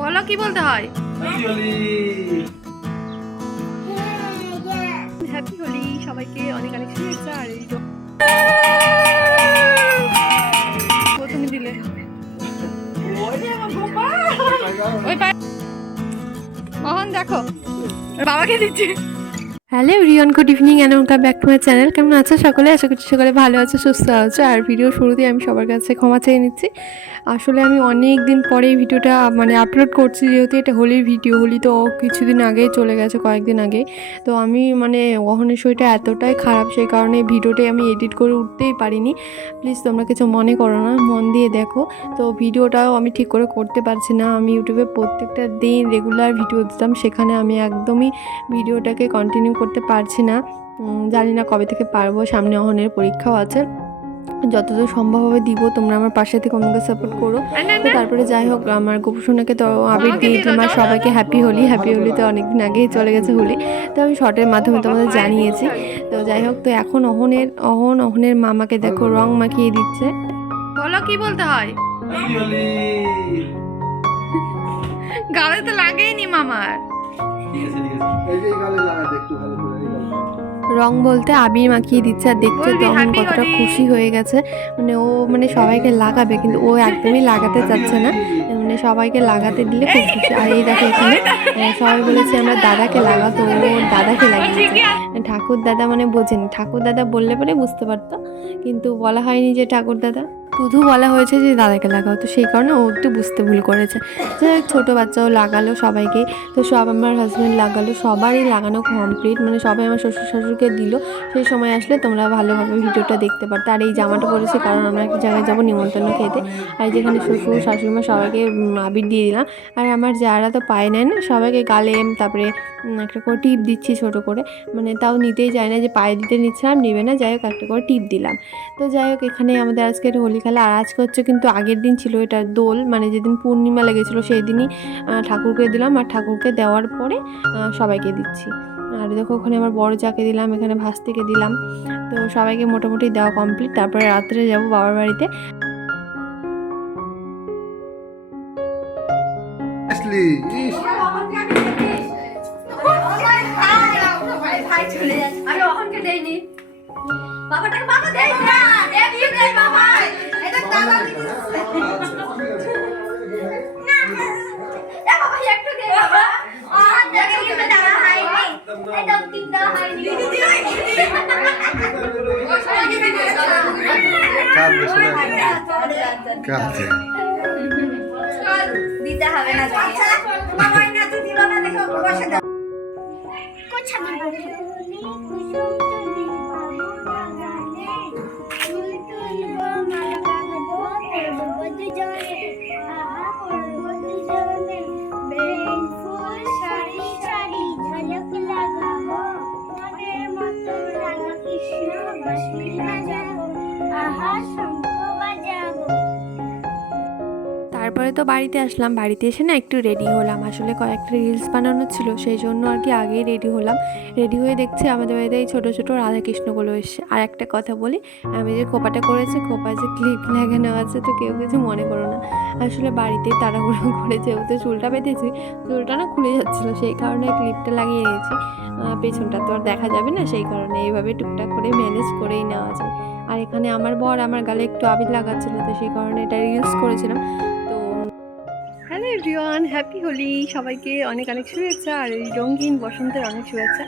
বলো কি বলতে হয়? হ্যাপি হোলি। সবাইকে অনেক অনেক শুভেচ্ছা আর এই তো- প্রথমে দিলে ওই মোহন দেখো বাবাকে দিচ্ছে। Hello Riyon good evening and welcome back to my channel কেমন আছো সকলে? আশা করছি সকলে ভালো আছো, সুস্থ আছো। আর ভিডিও শুরুতেই আমি সবার কাছে ক্ষমা চেয়ে নিচ্ছি। আসলে আমি অনেক দিন পরে এই ভিডিওটা মানে আপলোড করছি যেহেতু এটা হোলির ভিডিও হোলি তো কিছুদিন আগেই চলে গেছে, কয়েকদিন আগে তো আমি মানে ওহনের শরীরটা এতটাই খারাপ, সেই কারণে ভিডিওটাই আমি এডিট করে উঠতেই পারিনি। প্লিজ তোমরা কিছু মনে করো না, মন দিয়ে দেখো। তো ভিডিওটাও আমি ঠিক করে করতে পারছি না। আমি ইউটিউবে প্রত্যেকটা দিন রেগুলার ভিডিও দিতাম। সেখানে আমি একদমই ভিডিওটাকে কন্টিনিউ করতে পারছি না। জানি না কবে থেকে পারব। সামনে অহনের পরীক্ষাও আছে। যতদূর সম্ভব হবে দিব। তোমরা আমার পাশে থেকে আমাকে সাপোর্ট করো। তো তারপরে যাই হোক আমার গোপুসোনাকে তো আবির দিয়ে আর সবাইকে হ্যাপি হোলি। হ্যাপি হোলি তো অনেকদিন আগেই চলে গেছে হোলি। তো আমি শর্টের মাধ্যমে তোমাদের জানিয়েছি। তো যাই হোক তো এখন অহনের অহন অহনের মামাকে দেখো রং মাখিয়ে দিচ্ছে। বলো কি বলতে হয়? গালে তো লাগেইনি মামার। রং বলতে আবির মাখিয়ে দিচ্ছে আর দেখছ তখন কতটা খুশি হয়ে গেছে। মানে ও মানে সবাইকে লাগাবে কিন্তু ও একদমই লাগাতে চাচ্ছে না। মানে সবাইকে লাগাতে দিলে খুব খুশি। আর এই দেখো এখানে সবাই বলেছে আমরা দাদাকে লাগাতো ও ওর দাদাকে লাগিয়েছে ঠাকুর দাদা মানে বোঝেনি। ঠাকুর দাদা বললে পরে বুঝতে পারতো কিন্তু বলা হয়নি যে ঠাকুর দাদা শুধু বলা হয়েছে যে দাদাকে লাগাও, তো সেই কারণে ও একটু বুঝতে ভুল করেছে। যে ছোটো বাচ্চাও লাগালো সবাইকে, তো সব আমার হাজব্যান্ড লাগালো, সবারই লাগানো কমপ্লিট মানে সবাই আমার শ্বশুর শাশুড়িকে দিল। সেই সময় আসলে তোমরা ভালোভাবে ভিডিওটা দেখতে পারতে। আর এই জামাটা পরেছি কারণ আমরা একটা জায়গায় যাব নিমন্ত্রণ খেতে। আর যেখানে শ্বশুর, শাশুড়িমা সবাইকে আবির দিয়ে দিলাম। আর আমার যারা তো পায় নেয় না, সবাইকে গালে তারপরে একটা করে টিপ দিচ্ছি ছোট করে। মানে তাও নিতেই চায় না যে পায়ে দিতে নিচ্ছিলাম, নেবে না। যাই হোক, একটা করে টিপ দিলাম। তো যাই হোক, এখানে আমাদের আজকে একটা হোলি খেলা আর আজকে হচ্ছে কিন্তু আগের দিন ছিল এটা দোল মানে যেদিন পূর্ণিমা লেগেছিলো সেই দিনই ঠাকুরকে দিলাম আর ঠাকুরকে দেওয়ার পরে সবাইকে দিচ্ছি। আর দেখো ওখানে আমার বড় চাকে দিলাম এখানে ভাস্তিকে দিলাম। তো সবাইকে মোটামুটি দেওয়া কমপ্লিট তারপরে রাত্রে যাব বাবার বাড়িতে। আসলি ইস, আরে বাবাটাকে বাবা দেয় না দেবি দেয় বাবা কাঁদবে দিতে হবে না বাবা না তো দিল না দেখো বসে দাও কোথা তারপরে তো বাড়িতে আসলাম। বাড়িতে এসে না একটু রেডি হলাম। আসলে কয়েকটা রিলস বানানো ছিল, সেই জন্য আর কি আগেই রেডি হলাম। রেডি হয়ে দেখছি আমাদের বাড়িতে এই ছোটো ছোটো রাধাকৃষ্ণগুলো এসছে। আর একটা কথা বলি, আমি যে খোপাটা করেছি খোপা যে ক্লিপ লাগানো আছে তো কেউ কিছু মনে করো না। আসলে বাড়িতেই তাড়াহুড়ো করে যেহেতু চুলটা বেঁধেছি, চুলটা না খুলে যাচ্ছিল, সেই কারণে ক্লিপটা লাগিয়ে নিয়েছি পেছনটা তো আর দেখা যাবে না, সেই কারণে এইভাবে টুকটাক করে ম্যানেজ করেই নেওয়া যায়। আর এখানে আমার বর আমার গালে একটু আবির লাগাচ্ছিলো, তো সেই কারণে এটা রিলস করেছিলাম। এভরিওয়ান হ্যাপি হোলি সবাইকে অনেক অনেক শুভেচ্ছা আর এই রঙিন বসন্তের অনেক শুভেচ্ছা।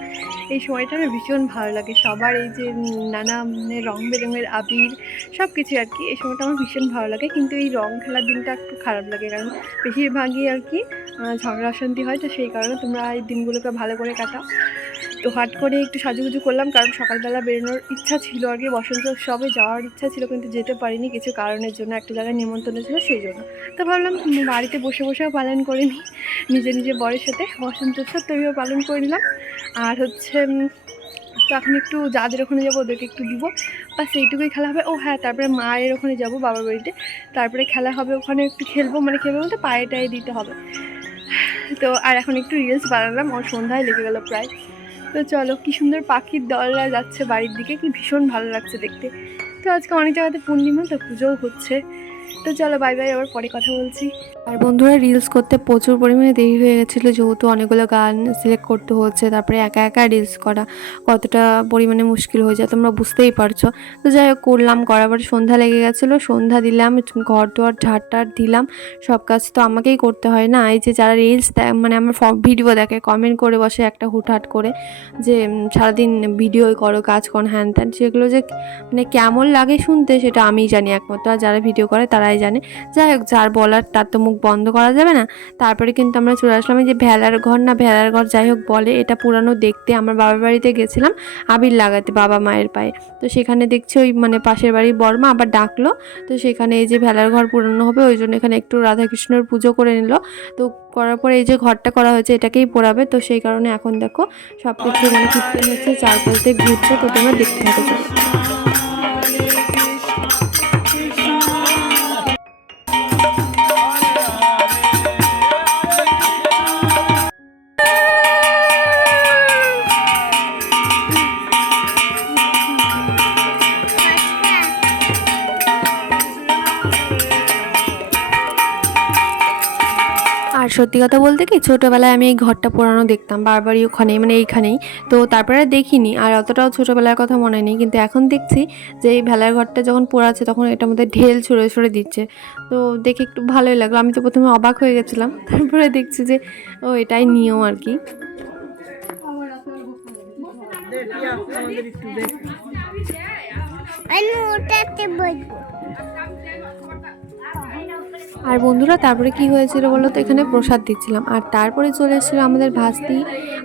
এই সময়টা না ভীষণ ভালো লাগে। সবার এই যে নানা মানে রং বেরঙের আবির সব কিছু আর কি, এই সময়টা আমার ভীষণ ভালো লাগে। কিন্তু এই রং খেলার দিনটা একটু খারাপ লাগে কারণ বেশিরভাগই আর কি ঝগড়া অশান্তি হয়। তো সেই কারণে তোমরা এই দিনগুলোকে ভালো করে কাটাও। তো হাট করে একটু সাজুগুজু করলাম কারণ সকালবেলা বেরোনোর ইচ্ছা ছিল কি, বসন্ত উৎসবে যাওয়ার ইচ্ছা ছিল কিন্তু যেতে পারিনি। কিছু কারণের জন্য একটা জায়গায় নিমন্ত্রণ ছিল, সেই জন্য। তো ভাবলাম বাড়িতে বসে বসে বসেও পালন করে নিই নিজে নিজে বরের সাথে বসন্ত উৎসব তৈরিও পালন করে নিলাম আর হচ্ছে তো এখন একটু যাদের ওখানে যাব ওদেরকে একটু দিব। বা সেইটুকুই খেলা হবে। ও হ্যাঁ তারপরে মায়ের ওখানে যাব বাবার বাড়িতে। তারপরে খেলা হবে, ওখানে একটু খেলব। মানে খেলব বলতে পায়ে টায়ে দিতে হবে। তো আর এখন একটু রিলস বানালাম। ওর সন্ধ্যায় লেগে গেল প্রায়। তো চলো, কি সুন্দর পাখির দলরা যাচ্ছে বাড়ির দিকে। কি ভীষণ ভালো লাগছে দেখতে। তো আজকে অনেক জায়গাতে পূর্ণিমা, তো পুজোও হচ্ছে। তো চলো বাই বাই আবার পরে কথা বলছি। আর বন্ধুরা রিলস করতে প্রচুর পরিমাণে দেরি হয়ে গেছিল, যেহেতু অনেকগুলো গান সিলেক্ট করতে হচ্ছে, তারপরে একা একা রিলস করা কতটা পরিমাণে মুশকিল হয়ে যায় তোমরা বুঝতেই পারছ। তো যাই হোক, করলাম করার পরে সন্ধ্যা লেগে গেছিল, সন্ধ্যা দিলাম, ঘর দোয়ার, ঝাড় টাড় দিলাম, সব কাজ তো আমাকেই করতে হয় না। এই যে যারা রিলস মানে আমার ভিডিও দেখে কমেন্ট করে বসে একটা হুটহাট করে যে সারাদিন ভিডিও করো, কাজ করো, হ্যান ত্যান, সেগুলো যে মানে কেমন লাগে শুনতে সেটা আমিই জানি একমাত্র। আর যারা ভিডিও করে তারাই জানে। যাই হোক, যার বলার তার তো মুখ বন্ধ করা যাবে না। তারপরে কিন্তু আমরা চলে আসলাম যে ভেলার ঘর। না, ভেলার ঘর যাই হোক বলে, এটা পুরানো দেখতে আমার বাবার বাড়িতে গেছিলাম আবির লাগাতে বাবা মায়ের পায়ে। তো সেখানে দেখছি ওই মানে পাশের বাড়ির বর্মা আবার ডাকলো। তো সেখানে এই যে ভেলার ঘর পুরানো হবে, ওই জন্য এখানে একটু রাধাকৃষ্ণের পুজো করে নিল। তো করার পরে এই যে ঘরটা করা হয়েছে, এটাকেই পোড়াবে। তো সেই কারণে এখন দেখো সব কিছু মানে কীর্তন হচ্ছে, চারপাশ ঘুরছে তো তোমরা দেখতে থাকো সত্যি কথা বলতে কি, ছোটোবেলায় আমি এই ঘরটা পোড়ানো দেখতাম, বারবারই ওখানেই মানে এইখানেই। তো তারপরে দেখিনি, আর অতটাও ছোটোবেলার কথা মনে নেই, কিন্তু এখন দেখছি যে এই ভেলার ঘরটা যখন পোড়াচ্ছে তখন এটার মধ্যে ঢেল ছুঁড়ে ছুঁড়ে দিচ্ছে। তো দেখে একটু ভালোই লাগল, আমি তো প্রথমে অবাক হয়ে গেছিলাম, তারপরে দেখছি যে, ও, এটাই নিয়ম আর কি। আমি ওটাতে বসবো। আর বন্ধুরা তারপরে কি হয়েছিল বলো তো? এখানে প্রসাদ দিচ্ছিলাম। আর তারপরে চলে এসেছিল আমাদের ভাস্তি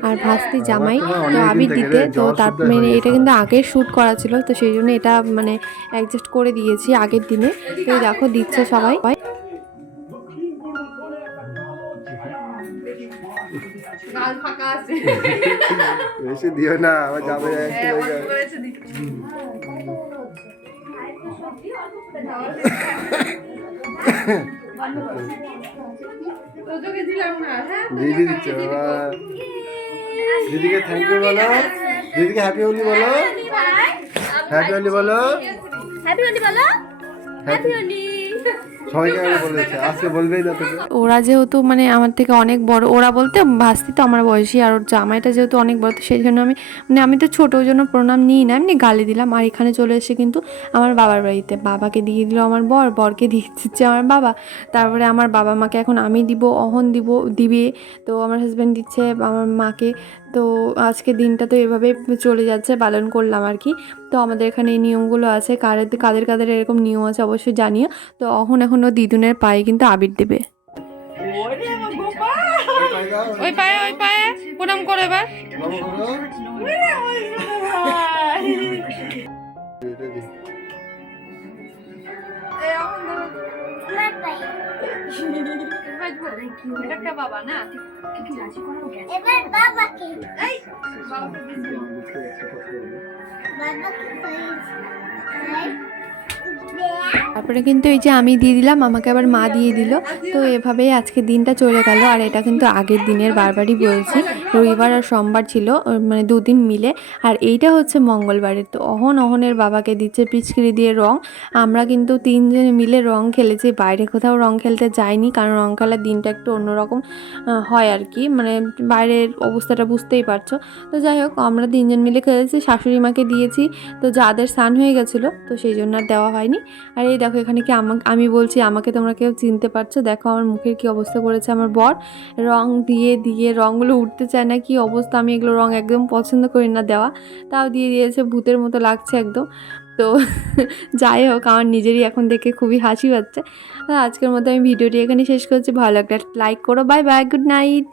আর ভাস্তি জামাই। তো আবির দিতে তো তার মানে এটা কিন্তু আগে শ্যুট করা ছিল তো সেই জন্য এটা মানে অ্যাডজাস্ট করে দিয়েছি আগের দিনে। তো দেখো দিচ্ছে সবাই। বেশি দিও না আমার যাবে একটু হয়ে যাবে। দিদি দিচ্ছে বাবা দিদিকে থ্যাংক ইউ বলো। দিদিকে হ্যাপি হোলি বলো হ্যাপি হোলি বলো। হ্যাপি হোলি বলো। হ্যাপি হোলি ওরা যেহেতু মানে আমার থেকে অনেক বড়, ওরা বলতে ভাস্তি তো আমার বয়সী আর ওর জামাইটা যেহেতু অনেক বড়, তো সেই জন্য আমি মানে আমি তো ছোটো জন্য প্রণাম নিই না, এমনি গালি দিলাম। আর এখানে চলে এসে কিন্তু আমার বাবার বাড়িতে, বাবাকে দিয়ে দিল আমার বর, বরকে দিয়ে দিচ্ছে আমার বাবা। তারপরে আমার বাবা মাকে এখন আমি দিব, অহন দিব, দিবে। তো আমার হাজব্যান্ড দিচ্ছে, আমার মাকে তো আজকে দিনটা তো এভাবে চলে যাচ্ছে পালন করলাম আর কি। তো আমাদের এখানে এই নিয়মগুলো আছে কাদের কাদের কাদের এরকম নিয়ম আছে অবশ্যই জানিও। তো অহন এখন ও দিদুনের পায়ে কিন্তু আবির দেবে। ওই পায়ে ওই পায়ে প্রণাম করে এবার। বাবা না? এবার বাবাকে। তারপরে কিন্তু এই যে আমি দিয়ে দিলাম, আমাকে আবার মা দিয়ে দিল। তো এভাবেই আজকে দিনটা চলে গেল। আর এটা কিন্তু আগের দিনের বারবারই বলছি, রবিবার আর সোমবার ছিল মানে দুদিন মিলে। আর এইটা হচ্ছে মঙ্গলবারের। তো অহন অহনের বাবাকে দিচ্ছে পিচকিরি দিয়ে রং। আমরা কিন্তু তিনজনে মিলে রং খেলেছি। বাইরে কোথাও রং খেলতে যাইনি, কারণ রং খেলার দিনটা একটু অন্যরকম হয় আর কি। মানে বাইরের অবস্থাটা বুঝতেই পারছ। তো যাই হোক, আমরা তিনজন মিলে খেলেছি। শাশুড়ি মাকে দিয়েছি। তো যাদের স্নান হয়ে গেছিল, তো সেই জন্য আর দেওয়া হয়নি। আর এই দেখো এখানে কি আমাকে, আমি বলছি, আমাকে তোমরা কেউ চিনতে পারছ? দেখো আমার মুখের কি অবস্থা করেছে আমার বর। রং দিয়ে দিয়ে রঙগুলো উঠতে চায় না, কি অবস্থা? আমি এগুলো রং একদম পছন্দ করি না দেওয়া। তাও দিয়ে দিয়েছে, ভূতের মতো লাগছে একদম। তো যাই হোক, আমার নিজেরই এখন দেখে খুবই হাসি পাচ্ছে। আজকের মতো আমি ভিডিওটি এখানে শেষ করছি। ভালো লাগলে লাইক করো। Bye bye good night